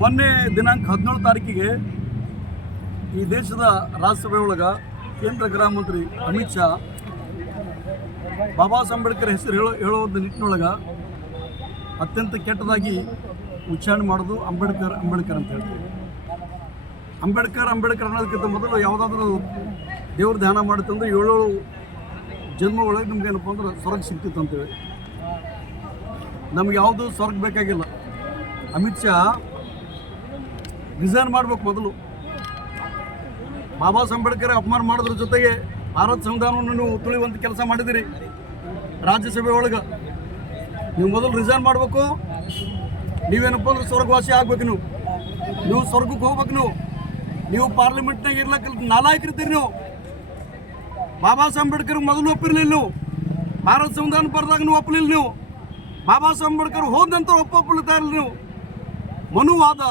ಮೊನ್ನೆ ದಿನಾಂಕ ಹದಿನೇಳು ತಾರೀಕಿಗೆ ಈ ದೇಶದ ರಾಜ್ಯಸಭೆ ಕೇಂದ್ರ ಗೃಹ ಮಂತ್ರಿ ಅಮಿತ್ ಶಾ ಬಾಬಾ ಅಂಬೇಡ್ಕರ್ ಹೆಸರು ಹೇಳೋ ಹೇಳೋ ಒಂದು ನಿಟ್ಟಿನೊಳಗೆ ಅತ್ಯಂತ ಕೆಟ್ಟದಾಗಿ ಉಚ್ಚಾರಣೆ ಮಾಡೋದು ಅಂಬೇಡ್ಕರ್ ಅಂಬೇಡ್ಕರ್ ಅಂತ ಹೇಳ್ತೀವಿ. ಅಂಬೇಡ್ಕರ್ ಅಂಬೇಡ್ಕರ್ ಅನ್ನೋದಕ್ಕಿಂತ ಮೊದಲು ಯಾವುದಾದ್ರೂ ದೇವ್ರ ಧ್ಯಾನ ಮಾಡುತ್ತಂದ್ರೆ ಏಳು ಜನ್ಮ ಒಳಗೆ ನಮ್ಗೆ ಏನಪ್ಪ ಅಂದ್ರೆ ಸ್ವರ್ಗ ಸಿಗ್ತಿತ್ತು ಅಂತೇಳಿ ನಮ್ಗೆ ಯಾವುದು ಸ್ವರ್ಗ ಬೇಕಾಗಿಲ್ಲ. ಅಮಿತ್ ಶಾ ರಿಸೈನ್ ಮಾಡ್ಬೇಕು ಮೊದಲು. ಬಾಬಾ ಸಾಹೇಬ್ ಅಪಮಾನ ಮಾಡೋದ್ರ ಜೊತೆಗೆ ಭಾರತ ಸಂವಿಧಾನವನ್ನು ನೀವು ತುಳಿಯುವಂಥ ಕೆಲಸ ಮಾಡಿದಿರಿ ರಾಜ್ಯಸಭೆ ಒಳಗೆ. ನೀವು ಮೊದಲು ರಿಸೈನ್ ಮಾಡಬೇಕು. ನೀವೇನಪ್ಪ ಅಂದ್ರೆ ಸ್ವರ್ಗವಾಸಿ ಆಗ್ಬೇಕು ನೀವು. ನೀವು ಸ್ವರ್ಗಕ್ಕೆ ಹೋಗ್ಬೇಕು ನೀವು. ನೀವು ಪಾರ್ಲಿಮೆಂಟ್ನಾಗ ಇರ್ಲಕ್ಕ ಇರ್ತೀರಿ ನೀವು. ಬಾಬಾ ಸಾಹೇಬ್ ಅಂಬೇಡ್ಕರ್ ಮೊದಲು ಒಪ್ಪಿರಲಿಲ್ಲ ನೀವು. ಭಾರತ ಸಂವಿಧಾನ ಬರೆದಾಗ ನೀವು ಒಪ್ಪಲಿಲ್ಲ ನೀವು. ಬಾಬಾ ಸಾಹೇಬ್ ಅಂಬೇಡ್ಕರ್ ಹೋದ ನಂತರ ಒಪ್ಪ ನೀವು. ಮನುವಾದ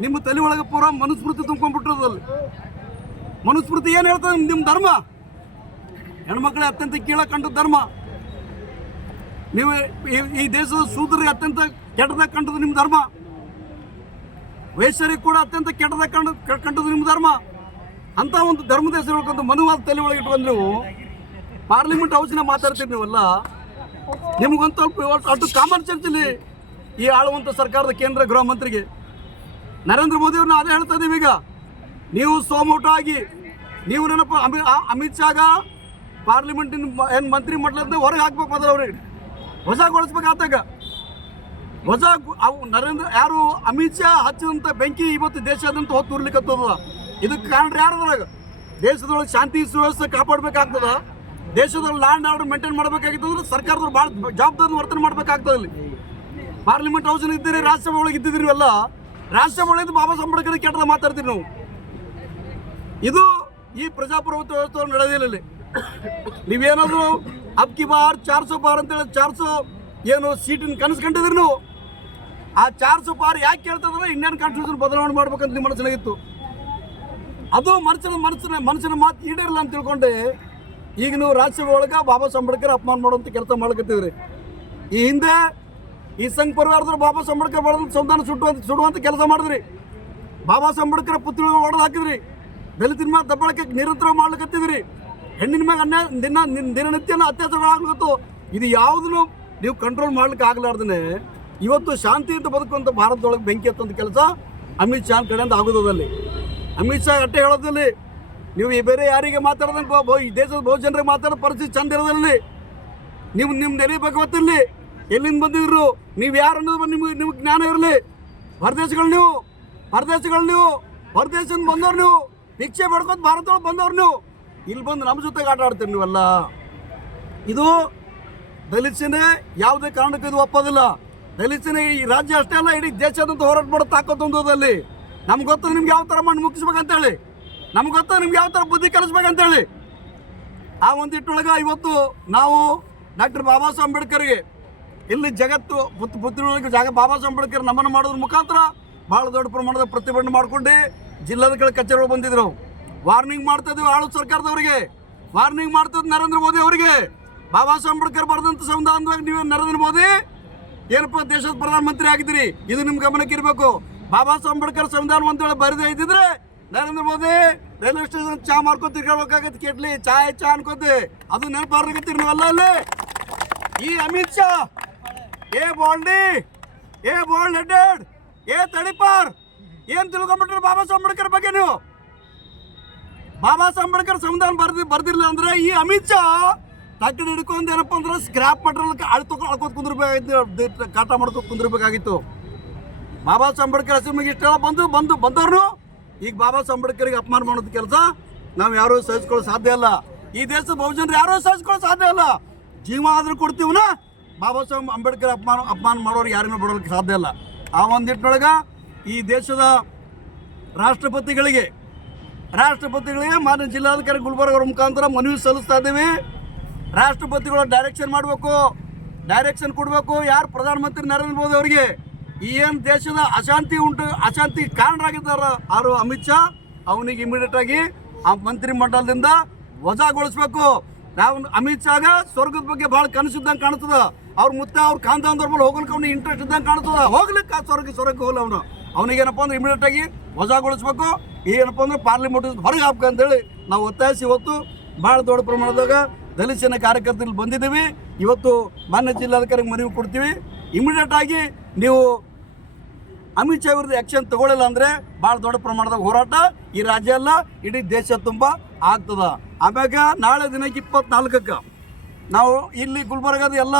ನಿಮ್ಮ ತಲೆ ಒಳಗೆ ಪೂರ ಮನುಸ್ಮೃತಿ ತುಂಬ್ಕೊಂಡ್ಬಿಟ್ಟಿರೋದಲ್ಲಿ ಮನುಸ್ಮೃತಿ ಏನು ಹೇಳ್ತದೆ ನಿಮ್ಮ ಧರ್ಮ? ಹೆಣ್ಮಕ್ಳೇ ಅತ್ಯಂತ ಕೀಳಕಂಡ ಧರ್ಮ. ನೀವು ಈ- ದೇಶದ ಸೂದ್ರ ಅತ್ಯಂತ ಕೆಟ್ಟದಾಗ ಕಂಡದ್ದು ನಿಮ್ಮ ಧರ್ಮ. ವೈಶ್ಯರಿಗೆ ಕೂಡ ಅತ್ಯಂತ ಕೆಟ್ಟದಾಗ ಕಂಡ ಕಂಡದ್ದು ನಿಮ್ಮ ಧರ್ಮ. ಅಂತ ಒಂದು ಧರ್ಮದ ಹೆಸರು ಹೇಳ್ಕೊಂಡು ಮನುವಾದ ತಲೆ ಒಳಗೆ ಇಟ್ಕೊಂಡು ನೀವು ಪಾರ್ಲಿಮೆಂಟ್ ಹೌಸ್ನ ಮಾತಾಡ್ತೀರಿ ನೀವೆಲ್ಲ. ಸ್ವಲ್ಪ ಅಷ್ಟು ಕಾಮನ್ ಇಲ್ಲಿ ಈ ಆಳುವಂಥ ಸರ್ಕಾರದ ಕೇಂದ್ರ ಗೃಹ ಮಂತ್ರಿಗೆ. ನರೇಂದ್ರ ಮೋದಿ ಅವ್ರನ್ನ ಅದೇ ಹೇಳ್ತಾ ಈಗ. ನೀವು ಸೋಮೋಟ ಆಗಿ ನೀವು ನೆನಪ ಅಮಿ ಅಮಿತ್ ಶಾಗ ಪಾರ್ಲಿಮೆಂಟಿನ ಏನು ಮಂತ್ರಿ ಮಂಡಲದ ಹೊರಗೆ ಹಾಕ್ಬೇಕು ಮೊದಲು ಅವ್ರಿಗೆ. ವಜಾಗೊಳಿಸ್ಬೇಕಾತಾಗ ವಜಾ ಗು- ಅವು ನರೇಂದ್ರ ಯಾರು ಅಮಿತ್ ಶಾ ಹಚ್ಚಿದಂಥ ಬೆಂಕಿ ಇವತ್ತು ದೇಶಾದ್ಯಂತ ಹೊತ್ತು ಉರ್ಲಿಕ್ಕತ್ತದ ಇದಕ್ಕೆ ಕಾರಣ ಯಾರದ್ರಾಗ ದೇಶದೊಳಗೆ ಶಾಂತಿ, ಸುವ್ಯವಸ್ಥೆ ಕಾಪಾಡಬೇಕಾಗ್ತದ. ದೇಶದಲ್ಲಿ ಲ್ಯಾಂಡ್ ಆರ್ಡರ್ ಮೇಂಟೈನ್ ಮಾಡಬೇಕಾಗಿತ್ತಂದ್ರೆ ಸರ್ಕಾರದವ್ರು ಭಾಳ ಜವಾಬ್ದಾರಿ ವರ್ತನೆ ಮಾಡಬೇಕಾಗ್ತದೆ ಅಲ್ಲಿ. ಪಾರ್ಲಿಮೆಂಟ್ ಹೌಸ್ ಇದ್ದೀರಿ ರಾಜ್ಯಸಭೆ ಒಳಗೆ ಇದ್ದಿದ್ರಿ ಎಲ್ಲ ರಾಜ್ಯಸಭೆ ಒಳಗೆ ಬಾಬಾ ಸಾಹೇಬ್ ಕೆಟ್ಟದ ಮಾತಾಡ್ತೀವಿ ನಾವು. ಇದು ಈ ಪ್ರಜಾಪ್ರಭುತ್ವ ವ್ಯವಸ್ಥೆ ನಡೆದಿಲ್ಲ ನೀವೇನಾದ್ರು ಅಬ್ಕಿ ಬಾರ್ ಚಾರ್ ಸೋ ಬಾರ್ ಅಂತೇಳಿ ಚಾರ್ ಸೋ ಏನು ಸೀಟಿನ ಕನಸು ಕಂಡಿದ್ರಿ ನೀವು? ಆ ಚಾರ್ ಸೋ ಬಾರ್ ಯಾಕೆ ಕೇಳ್ತಂದ್ರೆ ಇಂಡಿಯನ್ ಕಾನ್ಸ್ಟಿಟ್ಯೂಷನ್ ಬದಲಾವಣೆ ಮಾಡ್ಬೇಕಂತ ನಿಮ್ಮ ಮನಸ್ಸಿನಾಗಿತ್ತು. ಅದು ಮನಸ್ಸಿನ ಮನಸ್ಸಿನ ಮನಸ್ಸಿನ ಮಾತು ಈಡೇರಲ್ಲ ಅಂತ ತಿಳ್ಕೊಂಡೆ. ಈಗ ನೀವು ರಾಜ್ಯಸಭೆ ಒಳಗೆ ಬಾಬಾ ಸಾಹೇಬ್ ಅಂಬೇಡ್ಕರ್ ಅಪಮಾನ ಮಾಡುವಂಥ ಕೆಲಸ ಮಾಡ್ಕತ್ತಿದ್ರಿ ಈ ಹಿಂದೆ ಈ ಸಂಘ ಪರಿವಾರದವ್ರು ಬಾಬಾ ಸಾಂಬಡ್ಕರ್ ಬಡದ ಸಂವಿಧಾನ ಸುಡುವಂತ ಸುಡುವಂಥ ಕೆಲಸ ಮಾಡಿದ್ರಿ. ಬಾಬಾ ಸಾಹೇಬ್ ಅಂಬೇಡ್ಕರ್ ಪುತ್ರಿಗಳು ಹೊಡೆದು ಹಾಕಿದ್ರಿ. ದಲಿತಿನ ಮ್ಯಾಗ ದಬ್ಬಳಕ್ಕೆ ನಿರಂತರ ಮಾಡ್ಲಿಕತ್ತಿದ್ರಿ. ಹೆಣ್ಣಿನ ಮ್ಯಾಗ ಅನ್ಯ ದಿನ ನಿನ್ ದಿನನಿತ್ಯನ ಅತ್ಯಾಚಾರಗಳಾಗ್ಲತ್ತು ಇದು ಯಾವುದನ್ನು ನೀವು ಕಂಟ್ರೋಲ್ ಮಾಡ್ಲಿಕ್ಕೆ ಆಗ್ಲಾರ್ದೇ ಇವತ್ತು ಶಾಂತಿಯಿಂದ ಬದುಕುವಂಥ ಭಾರತದೊಳಗೆ ಬೆಂಕಿ ಹತ್ತುವಂಥ ಕೆಲಸ ಅಮಿತ್ ಶಾ ಕಡೆಯಿಂದ ಆಗೋದಲ್ಲಿ ಅಮಿತ್ ಶಾ ಅಟ್ಟೆ ಹೇಳೋದಲ್ಲಿ ನೀವು ಈ ಬೇರೆ ಯಾರಿಗೆ ಮಾತಾಡೋದಂಗೆ ದೇಶದ ಬಹು ಜನರಿಗೆ ಮಾತಾಡೋ ಪರಿಸ್ಥಿತಿ ಚಂದ ಇರೋದಲ್ಲಿ ನೀವು ನಿಮ್ಮ ನೆಲೆ ಭಗವತ್ತಲ್ಲಿ ಎಲ್ಲಿಂದ ಬಂದಿದ್ರು? ನೀವು ಯಾರು ಅನ್ನೋದು ನಿಮಗೆ ನಿಮ್ಗೆ ಜ್ಞಾನ ಇರಲಿ. ಹೊರದೇಶಗಳು ನೀವು. ಹೊರದೇಶಗಳು ನೀವು. ಹೊರದೇಶದಿಂದ ಬಂದವ್ರು ನೀವು. ಭಿಕ್ಷೆ ಮಾಡ್ಕೊಂಡು ಭಾರತದೊಳಗೆ ಬಂದವ್ರು ನೀವು. ಇಲ್ಲಿ ಬಂದು ನಮ್ಮ ಜೊತೆಗೆ ಆಟ ಆಡ್ತೀರಿ ನೀವೆಲ್ಲ. ಇದು ದಲಿತನೇ ಯಾವುದೇ ಕಾರಣಕ್ಕೂ ಇದು ಒಪ್ಪೋದಿಲ್ಲ. ದಲಿತ ಈ ರಾಜ್ಯ ಅಷ್ಟೇ ಅಲ್ಲ, ಇಡೀ ದೇಶದಂತ ಹೋರಾಟ ಮಾಡೋ ಅಲ್ಲಿ ನಮ್ಗೆ ಗೊತ್ತು ನಿಮ್ಗೆ ಯಾವ ಥರ ಮಣ್ಣು ಮುಗಿಸ್ಬೇಕಂತೇಳಿ ನಮ್ಗೆ ಗೊತ್ತು ನಿಮ್ಗೆ ಯಾವ ಥರ ಬುದ್ಧಿ ಕಲಿಸ್ಬೇಕಂತೇಳಿ? ಆ ಒಂದಿಟ್ಟೊಳಗೆ ಇವತ್ತು ನಾವು ಡಾಕ್ಟರ್ ಬಾಬಾ ಸಾಹೇಬ್ ಅಂಬೇಡ್ಕರ್ಗೆ ಇಲ್ಲಿ ಜಗತ್ತು ಪುತ್ ಪುತ್ರಿಯೊಳಗೆ ಜಾಗ ಬಾಬಾ ಸಾಹೇಬ್ ಅಂಬೇಡ್ಕರ್ ನಮನ ಮಾಡೋದ್ರ ಮುಖಾಂತರ ಭಾಳ ದೊಡ್ಡ ಪ್ರಮಾಣದ ಪ್ರತಿಭಟನೆ ಮಾಡ್ಕೊಂಡು ಜಿಲ್ಲಾಧಿಕಾರಿ ಕಚೇರಿಗಳು ಬಂದಿದ್ರು ವಾರ್ನಿಂಗ್ ಮಾಡ್ತಾ ಆಳು ಸರ್ಕಾರದವರಿಗೆ. ವಾರ್ನಿಂಗ್ ಮಾಡ್ತದ ನರೇಂದ್ರ ಮೋದಿ ಅವರಿಗೆ. ಬಾಬಾ ಸಾಹೇಬ್ ಅಂಬೇಡ್ಕರ್ ಬರೆದಂಥ ಸಂವಿಧಾನದಾಗ ನೀವು ನರೇಂದ್ರ ಮೋದಿ. ಏನಪ್ಪ ದೇಶದ ಪ್ರಧಾನಮಂತ್ರಿ ಆಗಿದ್ದೀರಿ? ಇದು ನಿಮ್ಮ ಗಮನಕ್ಕೆ ಇರಬೇಕು. ಬಾಬಾ ಸಾಹೇಬ್ ಅಂಬೇಡ್ಕರ್ ಸಂವಿಧಾನ ಅಂತೇಳಿ ಬರೆದೇ ಇದ್ದಿದ್ರೆ ನರೇಂದ್ರ ಮೋದಿ, ರೈಲ್ವೆ ಸ್ಟೇಷನ್ ಚಾ ಮಾಡ್ಕೊತಿ ಕೇಳ್ಬೇಕಾಗತ್ತೆ ಕೆಟ್ಲಿ. ಚಾಯ್ ಚಾ ಅನ್ಕೋತಿ ಅದು ನೆನಪಾರ್ಲಿಕತ್ತೀರಿ ನೀವೆಲ್ಲ ಅಲ್ಲಿ. ಈ ಅಮಿತ್ ಶಾ ಏ ಬಾಂಡಿ ಏ ಬೋಲ್ಡ್ ಹೆಡೆಡ್ ಏ ತಡಿಪಾರ್ ಏನ್ ತಿಳ್ಕೊಂಬಿಟ್ರಿ ಬಾಬಾ ಸಾಹೇಬ್ ಅಂಬೇಡ್ಕರ್ ಬಗ್ಗೆ ನೀವು? ಬಾಬಾ ಸಾಹೇಬ್ ಅಂಬೇಡ್ಕರ್ ಸಂವಿಧಾನ ಬರ್ದಿ, ಬರ್ದಿರ್ಲಿಲ್ಲ ಅಂದ್ರೆ ಈ ಅಮಿತ್ ಶಾ ತಕ್ಕಡಿ ಹಿಡ್ಕೊಂಡು ಏನಪ್ಪ ಅಂದ್ರೆ ಸ್ಕ್ರಾಪ್ ಪೆಟ್ರೋಲ್ ಅಳ್ತು ಅಳ್ಕೊತ್ ಕುಂದಿರ್ಬೇಕಾಗಿತ್ತು ಕಾಟ ಮಾಡ್ಕೋತ ಕುಂದಿರ್ಬೇಕಾಗಿತ್ತು. ಬಾಬಾ ಸಾಹೇಬ್ ಅಂಬೇಡ್ಕರ್ ಹೆಸರು ಇಷ್ಟೆಲ್ಲ ಬಂದು ಬಂದು ಬಂದವ್ರು. ಈಗ ಬಾಬಾ ಸಾಹೇಬ್ ಅಂಬೇಡ್ಕರ್ಗೆ ಅಪಮಾನ ಮಾಡೋದು ಕೆಲಸ, ನಾವು ಯಾರೂ ಸಹಿಸ್ಕೊಳ್ಳೋ ಸಾಧ್ಯ ಇಲ್ಲ. ಈ ದೇಶದ ಬಹುಜನರು ಯಾರೂ ಸಹಿಸ್ಕೊಳ್ಳೋ ಸಾಧ್ಯ ಇಲ್ಲ. ಜೀವ ಆದ್ರೂ ಕೊಡ್ತೀವನ? ಬಾಬಾ ಸಾಹೇಬ್ ಅಂಬೇಡ್ಕರ್ ಅಪಮಾನ ಅಪಮಾನ ಮಾಡೋರು ಯಾರನ್ನೂ ಬಿಡೋದಕ್ಕೆ ಸಾಧ್ಯ ಇಲ್ಲ. ಆ ಒಂದಿಟ್ಟಿನೊಳಗೆ ಈ ದೇಶದ ರಾಷ್ಟ್ರಪತಿಗಳಿಗೆ ರಾಷ್ಟ್ರಪತಿಗಳಿಗೆ ಮಾನ್ಯ ಜಿಲ್ಲಾಧಿಕಾರಿ ಗುಲ್ಬರ್ಗ ಅವರ ಮುಖಾಂತರ ಮನವಿ ಸಲ್ಲಿಸ್ತಾ ಇದ್ದೀವಿ. ರಾಷ್ಟ್ರಪತಿಗಳ ಡೈರೆಕ್ಷನ್ ಮಾಡಬೇಕು ಡೈರೆಕ್ಷನ್ ಕೊಡಬೇಕು. ಯಾರು ಪ್ರಧಾನಮಂತ್ರಿ ನರೇಂದ್ರ ಮೋದಿ ಅವರಿಗೆ ಈ ಏನು ದೇಶದ ಅಶಾಂತಿ ಉಂಟು, ಅಶಾಂತಿ ಕಾರಣರಾಗಿದ್ದಾರೆ ಯಾರು ಅಮಿತ್ ಶಾ, ಅವನಿಗೆ ಇಮಿಡಿಯೇಟ್ ಆಗಿ ಆ ಮಂತ್ರಿ ಮಂಡಲದಿಂದ ವಜಾಗೊಳಿಸ್ಬೇಕು. ನಾವು ಅಮಿತ್ ಶಾಗ ಸ್ವರ್ಗದ ಬಗ್ಗೆ ಭಾಳ ಕನಸಿದ್ದಂಗೆ ಕಾಣ್ತದ. ಅವ್ರ ಮುತ್ತ ಅವ್ರ ಕಾಂತ ಮೇಲೆ ಹೋಗ್ಲಿಕ್ಕೆ ಅವ್ನಿಗೆ ಇಂಟ್ರೆಸ್ಟ್ ಇದ್ದಂಗೆ ಕಾಣ್ತದ. ಹೋಗ್ಲಿಕ್ಕೆ ಆ ಸ್ವರ್ಗ, ಸ್ವರ್ಗಕ್ಕೆ ಹೋಗಲ್ಲ ಅವನು. ಅವನಿಗೇನಪ್ಪ ಅಂದ್ರೆ ಇಮಿಡಿಯೇಟ್ ಆಗಿ ವಜಾಗೊಳಿಸ್ಬೇಕು. ಏನಪ್ಪ ಅಂದ್ರೆ ಪಾರ್ಲಿಮೆಂಟ್ ಹೊರಗೆ ಹಾಕ್ಬೇಕು ಅಂತೇಳಿ ನಾವು ಒತ್ತಾಯಿಸಿ ಇವತ್ತು ಭಾಳ ದೊಡ್ಡ ಪ್ರಮಾಣದಾಗ ದಲಿತ ಸೇನಾ ಕಾರ್ಯಕರ್ತರಲ್ಲಿ ಬಂದಿದ್ದೀವಿ. ಇವತ್ತು ಮಾನ್ಯ ಜಿಲ್ಲಾಧಿಕಾರಿಗೆ ಮನವಿ ಕೊಡ್ತೀವಿ. ಇಮಿಡಿಯೇಟ್ ಆಗಿ ನೀವು ಅಮಿತ್ ಶಾ ವಿರುದ್ಧ ಆ್ಯಕ್ಷನ್ ತಗೊಳ್ಳಿಲ್ಲ ಅಂದರೆ ಭಾಳ ದೊಡ್ಡ ಪ್ರಮಾಣದಾಗ ಹೋರಾಟ. ಈ ರಾಜ್ಯ ಅಲ್ಲ, ಇಡೀ ದೇಶ ತುಂಬ ಆಗ್ತದ. ಆಮ್ಯಾಗ ನಾಳೆ ದಿನಕ್ಕೆ ಇಪ್ಪತ್ನಾಲ್ಕಕ್ಕೆ ನಾವು ಇಲ್ಲಿ ಗುಲ್ಬರ್ಗದ ಎಲ್ಲ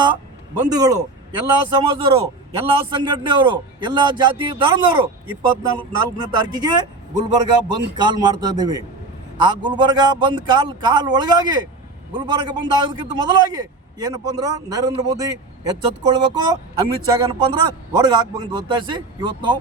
ಬಂಧುಗಳು, ಎಲ್ಲ ಸಮಾಜದವರು, ಎಲ್ಲ ಸಂಘಟನೆಯವರು, ಎಲ್ಲ ಜಾತಿ ಧರ್ಮದವರು ಇಪ್ಪತ್ನಾಲ್ಕು ನಾಲ್ಕನೇ ತಾರೀಕಿಗೆ ಗುಲ್ಬರ್ಗ ಬಂದ್ ಕಾಲ್ ಮಾಡ್ತಾ ಇದ್ದೇವೆ. ಆ ಗುಲ್ಬರ್ಗ ಬಂದ್ ಕಾಲ್ ಕಾಲ್ ಒಳಗಾಗಿ ಗುಲ್ಬರ್ಗ ಬಂದ್ ಆಗೋದಕ್ಕಿಂತ ಮೊದಲಾಗಿ ಏನಪ್ಪ ಅಂದ್ರೆ ನರೇಂದ್ರ ಮೋದಿ ಎಚ್ಚೆತ್ಕೊಳ್ಬೇಕು ಅಮಿತ್ ಶಾ ಏನಪ್ಪ ಅಂದ್ರೆ ಹೊರಗೆ ಹಾಕ್ಬೇಕಂತ ಒತ್ತಾಯಿಸಿ ಇವತ್ತು ನಾವು